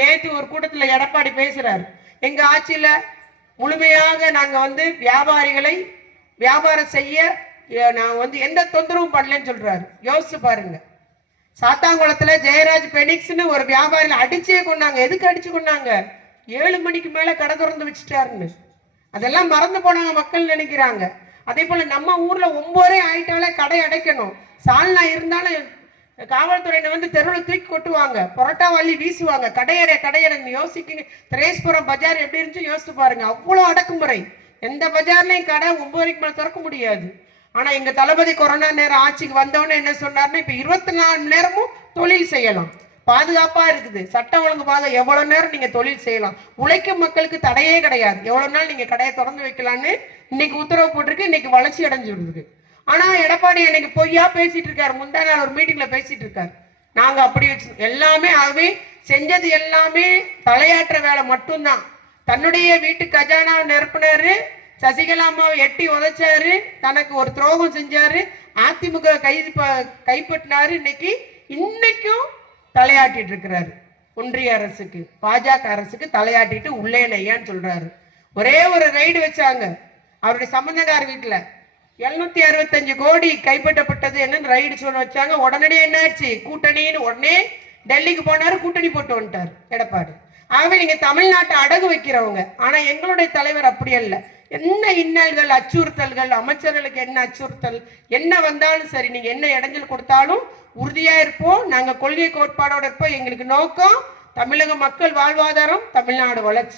நேற்று ஒரு கூட்டத்துல எடப்பாடி பேசுறாரு, எங்க ஆட்சியில முழுமையாக நாங்க வியாபாரிகளை வியாபாரம் செய்ய நான் எந்த தொந்தரவும் பண்ணலன்னு சொல்றாரு. யோசிச்சு பாருங்க. சாத்தாங்குளத்துல ஜெயராஜ் பெனிக்ஸ்னு ஒரு வியாபாரிகள் அடிச்சே கொண்டாங்க. எதுக்கு அடிச்சு கொண்டாங்க? 7 மணிக்கு மேல கடை திறந்து வச்சுட்டாருன்னு. அதெல்லாம் மறந்து போனாங்க மக்கள் நினைக்கிறாங்க. அதே போல நம்ம ஊர்ல 9 ஆயிட்டாலே கடை அடைக்கணும். சால்னா இருந்தாலும் காவல்துறையினர் தெருவில் தூக்கி கொட்டுவாங்க, பொரோட்டா வள்ளி வீசுவாங்க. கடையடை யோசிக்க. திரேஸ்புரம் பஜார் எப்படி இருந்துச்சு யோசிச்சு பாருங்க. அவ்வளோ அடக்குமுறை. எந்த பஜார்லையும் கடை 9 மேல திறக்க முடியாது. ஆனா எங்க தளபதி கொரோனா நேரம் ஆட்சிக்கு வந்தவொடனே என்ன சொன்னார்னா, இப்ப 24 மணி நேரமும் தொழில் செய்யலாம், பாதுகாப்பா இருக்குது, சட்டம் ஒழுங்கு பாதுகாப்பு, எவ்வளவு நேரம் நீங்க தொழில் செய்யலாம், உழைக்கும் மக்களுக்கு தடையே கிடையாது, எவ்வளவு நாள் நீங்க கடையை திறந்து வைக்கலான்னு இன்னைக்கு உத்தரவு போட்டிருக்கு. இன்னைக்கு வளர்ச்சி அடைஞ்சு வருது. ஆனா எடப்பாடி இன்னைக்கு பொய்யா பேசிட்டு இருக்காரு. முந்தா நாள் ஒரு மீட்டிங்ல பேசிட்டு இருக்காரு, நாங்க அப்படி வச்சு எல்லாமே ஆகவே செஞ்சது எல்லாமே தலையாற்ற வேலை மட்டும்தான். தன்னுடைய வீட்டு கஜானா நிரப்புனாரு, சசிகலா அம்மாவை எட்டி உதைச்சாரு, தனக்கு ஒரு துரோகம் செஞ்சாரு, அதிமுக கைப்பற்றினாரு. இன்னைக்கும் தலையாட்டிட்டு இருக்கிறாரு. ஒன்றிய அரசுக்கு, பாஜக அரசுக்கு தலையாட்டிட்டு உள்ளே நையான்னு சொல்றாரு. ஒரே ஒரு ரைடு வச்சாங்க அவருடைய சம்பந்தக்கார வீட்டுல, 765 கோடி கைப்பற்றப்பட்டது என்னன்னு ரைடு சொல்ல வச்சாங்க. உடனடியே என்னாச்சு? கூட்டணின்னு உடனே டெல்லிக்கு போனாரு, கூட்டணி போட்டு வந்துட்டார் எடப்பாடி. ஆகவே நீங்க தமிழ்நாட்டை அடகு வைக்கிறவங்க. ஆனா எங்களுடைய தலைவர் அப்படி அல்ல. என்ன இன்னல்கள், அச்சுறுத்தல்கள், அமைச்சர்களுக்கு என்ன அச்சுறுத்தல் என்ன வந்தாலும் சரி, நீங்க என்ன இடைஞ்சல் கொடுத்தாலும் உறுதியா இருப்போம். நாங்க கொள்கை கோட்பாடோட இருப்போம். எங்களுக்கு நோக்கம் தமிழக மக்கள் வாழ்வாதாரம், தமிழ்நாடு வளர்ச்சி.